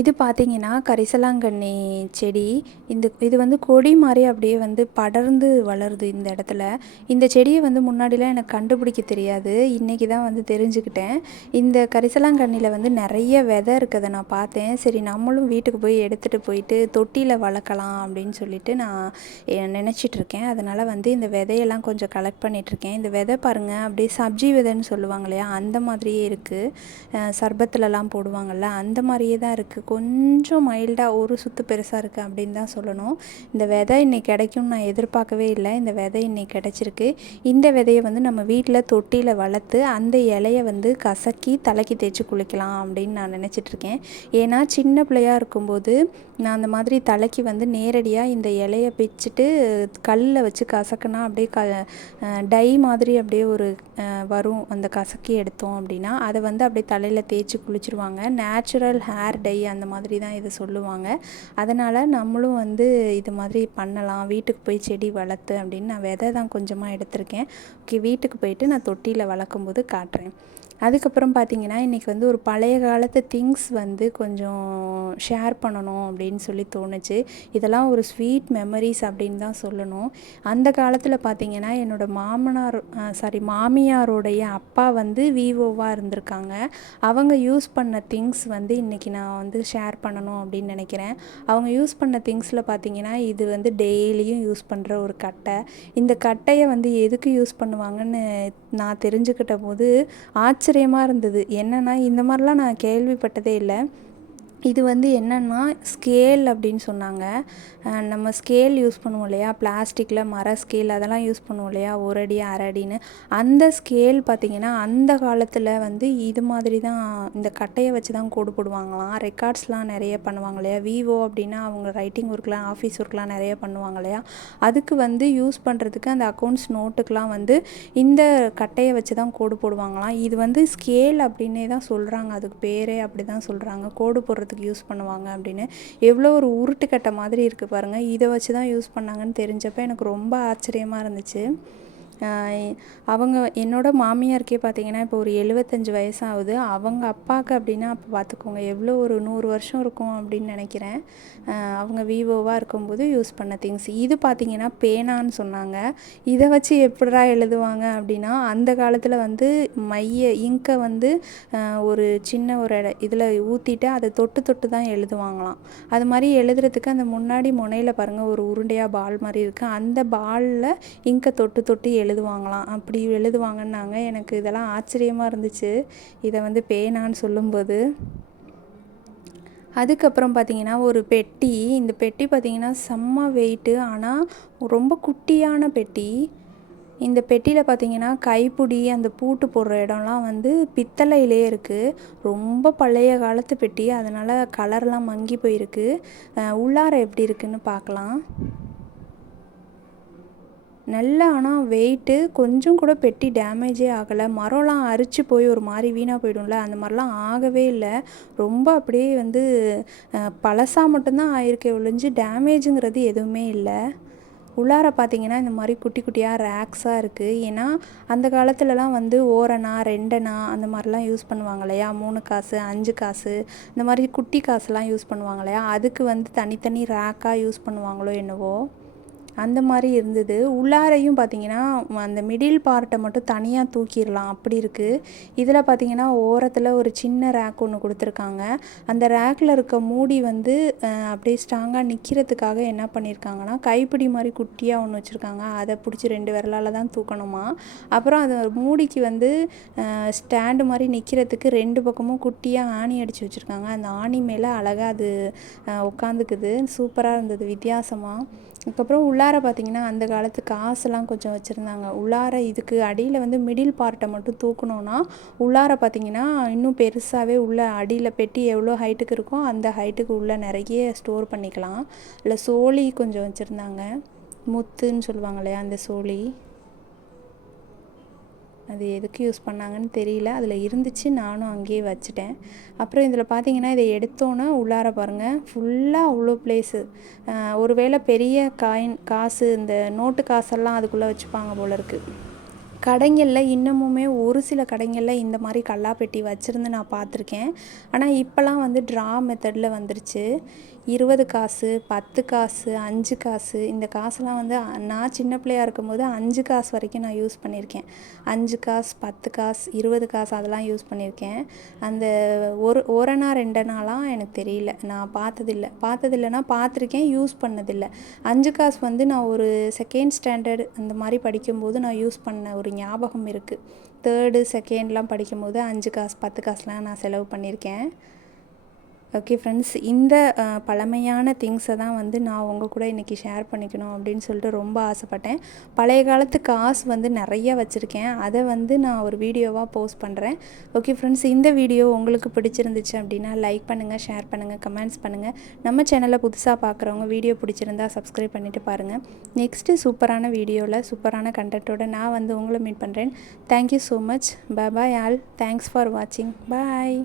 இது பார்த்திங்கன்னா கரிசலாங்கண்ணி செடி. இந்த இது வந்து கொடி மாதிரி அப்படியே வந்து படர்ந்து வளருது இந்த இடத்துல. இந்த செடியை வந்து முன்னாடிலாம் எனக்கு கண்டுபிடிக்க தெரியாது. இன்றைக்கி தான் வந்து தெரிஞ்சுக்கிட்டேன். இந்த கரிசலாங்கண்ணியில் வந்து நிறைய விதை இருக்கிறத நான் பார்த்தேன். சரி நம்மளும் வீட்டுக்கு போய் எடுத்துகிட்டு போயிட்டு தொட்டியில் வளர்க்கலாம் அப்படின்னு சொல்லிட்டு நான் நினச்சிட்டு இருக்கேன். அதனால் வந்து இந்த விதையெல்லாம் கொஞ்சம் கலெக்ட் பண்ணிகிட்ருக்கேன் இந்த விதை பாருங்கள் அப்படியே சப்ஜி விதைன்னு சொல்லுவாங்க இல்லையா? அந்த மாதிரியே இருக்குது சர்பத்துலலாம் போடுவாங்கள்ல அந்த மாதிரியே தான் இருக்குது கொஞ்சம் மைல்டாக ஒரு சுத்து பெருசாக இருக்குது அப்படின்னு தான் சொல்லணும். இந்த விதை இன்றைக்கி கிடைக்கும்னு நான் எதிர்பார்க்கவே இல்லை. இந்த விதை இன்றைக்கி கிடச்சிருக்கு. இந்த விதையை வந்து நம்ம வீட்டில் தொட்டியில் வளர்த்து அந்த இலைய வந்து கசக்கி தலைக்கு தேய்ச்சி குளிக்கலாம் அப்படின்னு நான் நினச்சிட்ருக்கேன் ஏன்னா சின்ன பிள்ளையாக இருக்கும்போது நான் அந்த மாதிரி தலைக்கு வந்து நேரடியாக இந்த இலைய பிச்சுட்டு கல்லில் வச்சு கசக்கினா அப்படியே க டை மாதிரி அப்படியே ஒரு வரும். அந்த கசக்கி எடுத்தோம் அப்படின்னா அதை வந்து அப்படியே தலையில் தேய்ச்சி குளிச்சிருவாங்க. நேச்சுரல் ஹேர் டை அந்த மாதிரி தான் இதை சொல்லுவாங்க. அதனால் நம்மளும் வந்து இது மாதிரி பண்ணலாம். வீட்டுக்கு போய் செடி வளர்த்து அப்படின்னு நான் விதை தான் கொஞ்சமாக எடுத்திருக்கேன். ஓகே வீட்டுக்கு போயிட்டு நான் தொட்டியில் வளர்க்கும்போது காட்டுறேன். அதுக்கப்புறம் பார்த்திங்கன்னா இன்றைக்கி வந்து ஒரு பழைய காலத்து திங்ஸ் வந்து கொஞ்சம் ஷேர் பண்ணணும் அப்படின்னு சொல்லி தோணுச்சு. இதெல்லாம் ஒரு ஸ்வீட் மெமரிஸ் அப்படின்னு தான் சொல்லணும். அந்த காலத்தில் பார்த்திங்கன்னா என்னோடய மாமனார் சாரி மாமியாரோடைய அப்பா வந்து விவோவாக இருந்திருக்காங்க. அவங்க யூஸ் பண்ண திங்ஸ் வந்து இன்றைக்கி நான் வந்து ஷேர் பண்ணணும் அப்படின்னு நினைக்கிறேன். அவங்க யூஸ் பண்ண திங்ஸில் பார்த்திங்கன்னா இது வந்து டெய்லியும் யூஸ் பண்ணுற ஒரு கட்டை. இந்த கட்டையை வந்து எதுக்கு யூஸ் பண்ணுவாங்கன்னு நான் தெரிஞ்சுக்கிட்ட போது ஆச்சரியமாக இருந்தது. என்னென்னா இந்த மாதிரிலாம் நான் கேள்விப்பட்டதே இல்லை. இது வந்து என்னென்னா ஸ்கேல் அப்படின்னு சொன்னாங்க. நம்ம ஸ்கேல் யூஸ் பண்ணுவோம் இல்லையா? பிளாஸ்டிக்கில் மர ஸ்கேல் அதெல்லாம் யூஸ் பண்ணுவோம் இல்லையா? ஒரு அடி அரை அடின்னு அந்த ஸ்கேல் பார்த்திங்கன்னா அந்த காலத்தில் வந்து இது மாதிரி தான் இந்த கட்டையை வச்சு தான் கோடு போடுவாங்களாம். ரெக்கார்ட்ஸ்லாம் நிறைய பண்ணுவாங்க இல்லையா? விவோ அப்படின்னா அவங்க ரைட்டிங் ஒர்க்லாம் ஆஃபீஸ் ஒர்க்லாம் நிறைய பண்ணுவாங்க இல்லையா? அதுக்கு வந்து யூஸ் பண்ணுறதுக்கு அந்த அக்கௌண்ட்ஸ் நோட்டுக்கெலாம் வந்து இந்த கட்டையை வச்சு தான் கோடு போடுவாங்களாம். இது வந்து ஸ்கேல் அப்படின்னே தான் சொல்கிறாங்க அதுக்கு பேரே அப்படி தான் சொல்கிறாங்க கோடு போடுறதுக்கு பண்ணுறதுக்கு யூஸ் பண்ணுவாங்க அப்படின்னு. எவ்வளோ ஒரு உருட்டுக்கட்டை மாதிரி இருக்குது பாருங்கள் இதை வச்சு தான் யூஸ் பண்ணாங்கன்னு தெரிஞ்சப்போ எனக்கு ரொம்ப ஆச்சரியமாக இருந்துச்சு. அவங்க என்னோடய மாமியாருக்கே பார்த்தீங்கன்னா இப்போ ஒரு எழுபத்தஞ்சி வயசாகுது. அவங்க அப்பாவுக்கு அப்படின்னா அப்போ பார்த்துக்கோங்க எவ்வளோ ஒரு நூறு வருஷம் இருக்கும் அப்படின்னு நினைக்கிறேன். அவங்க விவோவாக இருக்கும்போது யூஸ் பண்ண திங்ஸ். இது பார்த்திங்கன்னா பேனான்னு சொன்னாங்க. இதை வச்சு எப்படா எழுதுவாங்க அப்படின்னா அந்த காலத்தில் வந்து மைய இங்கை வந்து ஒரு சின்ன ஒரு இதில் ஊற்றிட்டு அதை தொட்டு தொட்டு தான் எழுதுவாங்களாம். அது மாதிரி எழுதுறதுக்கு அந்த முன்னாடி முனையில் பாருங்கள் ஒரு உருண்டையாக பால் மாதிரி இருக்குது அந்த பாலில் இங்கை தொட்டு தொட்டு எழுதுவாங்களாம். அப்படி எழுதுவாங்கன்னாங்க. எனக்கு இதெல்லாம் ஆச்சரியமாக இருந்துச்சு. இதை வந்து பேனான்னு சொல்லும்போது. அதுக்கப்புறம் பார்த்திங்கன்னா ஒரு பெட்டி. இந்த பெட்டி பார்த்திங்கன்னா செம்ம வெயிட்டு ஆனால் ரொம்ப குட்டியான பெட்டி. இந்த பெட்டியில் பார்த்திங்கன்னா கைப்பிடி அந்த பூட்டு போடுற இடம்லாம் வந்து பித்தளையிலே இருக்குது ரொம்ப பழைய காலத்து பெட்டி. அதனால் கலர்லாம் மங்கி போயிருக்கு. உள்ளார எப்படி இருக்குன்னு பார்க்கலாம். நல்ல ஆனால் வெயிட்டு கொஞ்சம் கூட பெட்டி டேமேஜே ஆகலை. மரம்லாம் அரிச்சு போய் ஒரு மாதிரி வீணாக போயிடும்ல. அந்த மாதிரிலாம் ஆகவே இல்லை. ரொம்ப அப்படியே வந்து பழசாக மட்டும்தான் ஆயிருக்கே ஒழிஞ்சு டேமேஜுங்கிறது எதுவுமே இல்லை. உள்ளார பார்த்தீங்கன்னா இந்த மாதிரி குட்டி குட்டியாக ரேக்ஸாக இருக்குது ஏன்னா அந்த காலத்துலலாம் வந்து ஓரணா ரெண்டனா அந்த மாதிரிலாம் யூஸ் பண்ணுவாங்க இல்லையா? மூணு காசு அஞ்சு காசு இந்த மாதிரி குட்டி காசுலாம் யூஸ் பண்ணுவாங்க இல்லையா? அதுக்கு வந்து தனித்தனி ரேக்காக யூஸ் பண்ணுவாங்களோ என்னவோ. அந்த மாதிரி இருந்தது. உள்ளாரையும் பார்த்திங்கன்னா அந்த மிடில் பார்ட்டை மட்டும் தனியாக தூக்கிடலாம். அப்படி இருக்குது இதில் பார்த்திங்கன்னா ஓரத்தில் ஒரு சின்ன ரேக் ஒன்று கொடுத்துருக்காங்க. அந்த ரேக்கில் இருக்க மூடி வந்து அப்படியே ஸ்ட்ராங்காக நிற்கிறதுக்காக என்ன பண்ணியிருக்காங்கன்னா கைப்பிடி மாதிரி குட்டியாக ஒன்று வச்சுருக்காங்க. அதை பிடிச்சி ரெண்டு விரலால் தான் தூக்கணுமா? அப்புறம் அது மூடிக்கு வந்து ஸ்டாண்டு மாதிரி நிற்கிறதுக்கு ரெண்டு பக்கமும் குட்டியாக ஆணி அடித்து வச்சுருக்காங்க. அந்த ஆணி மேலே அழகாக அது உட்காந்துக்குது சூப்பராக இருந்தது. வித்தியாசமாக அதுக்கப்புறம் உள்ளார பார்த்திங்கன்னா அந்த காலத்து காசுலாம் கொஞ்சம் வச்சுருந்தாங்க. உள்ளார இதுக்கு அடியில் வந்து மிடில் பார்ட்டை மட்டும் தூக்கணுன்னா உள்ளார பார்த்திங்கன்னா இன்னும் பெருசாகவே உள்ள அடியில் பெட்டி எவ்வளோ ஹைட்டுக்கு இருக்கோ அந்த ஹைட்டுக்கு உள்ளே நிறைய ஸ்டோர் பண்ணிக்கலாம். இல்லை சோழி கொஞ்சம் வச்சுருந்தாங்க. முத்துன்னு சொல்லுவாங்க இல்லையா அந்த சோழி? அது எதுக்கு யூஸ் பண்ணாங்கன்னு தெரியல. அதில் இருந்துச்சு நானும் அங்கேயே வச்சுட்டேன். அப்புறம் இதில் பார்த்தீங்கன்னா இதை எடுத்தோன்னே உள்ளார பாருங்கள் ஃபுல்லாக அவ்வளோ பிளேஸு ஒருவேளை பெரிய காயின் காசு இந்த நோட்டு காசெல்லாம் அதுக்குள்ளே வச்சுப்பாங்க போல இருக்குது கடைங்களில் இன்னமுமே ஒரு சில கடைங்களில் இந்த மாதிரி கல்லாப்பெட்டி வச்சுருந்து நான் பார்த்துருக்கேன். ஆனால் இப்போலாம் வந்து ட்ரா மெத்தடில் வந்துருச்சு. இருபது காசு பத்து காசு அஞ்சு காசு இந்த காசுலாம் வந்து நான் சின்ன பிள்ளையா இருக்கும்போது அஞ்சு காசு வரைக்கும் நான் யூஸ் பண்ணியிருக்கேன். அஞ்சு காசு பத்து காசு இருபது காசு அதெல்லாம் யூஸ் பண்ணியிருக்கேன். அந்த ஒரு ஒரணா ரெண்டனாலாம் எனக்கு தெரியல. நான் பார்த்ததில்ல. பார்த்ததில்லனா பார்த்துருக்கேன் யூஸ் பண்ணதில்லை. அஞ்சு காசு வந்து நான் ஒரு செகண்ட் ஸ்டாண்டர்ட் அந்த மாதிரி படிக்கும்போது நான் யூஸ் பண்ண ஒரு ஞாபகம் இருக்குது தேர்டு செகண்ட்லாம் படிக்கும்போது அஞ்சு காசு பத்து காசுலாம் நான் செலவு பண்ணியிருக்கேன். ஓகே ஃப்ரெண்ட்ஸ் இந்த பழமையான திங்ஸை தான் வந்து நான் உங்கள் கூட இன்றைக்கி ஷேர் பண்ணிக்கணும் அப்படின்னு சொல்லிட்டு ரொம்ப ஆசைப்பட்டேன். பழைய காலத்து காசு வந்து நிறைய வச்சுருக்கேன். அதை வந்து நான் ஒரு வீடியோவாக போஸ்ட் பண்ணுறேன் ஓகே ஃப்ரெண்ட்ஸ் இந்த வீடியோ உங்களுக்கு பிடிச்சிருந்துச்சு அப்படின்னா லைக் பண்ணுங்கள் ஷேர் பண்ணுங்கள் கமெண்ட்ஸ் பண்ணுங்கள் நம்ம சேனலை புதுசாக பார்க்குறவங்க வீடியோ பிடிச்சிருந்தா சப்ஸ்கிரைப் பண்ணிவிட்டு பாருங்கள் நெக்ஸ்ட்டு சூப்பரான வீடியோவில் சூப்பரான கண்டென்ட்டோட நான் வந்து உங்களை மீட் பண்ணுறேன் thank you so much bye all thanks for வாட்சிங் பாய்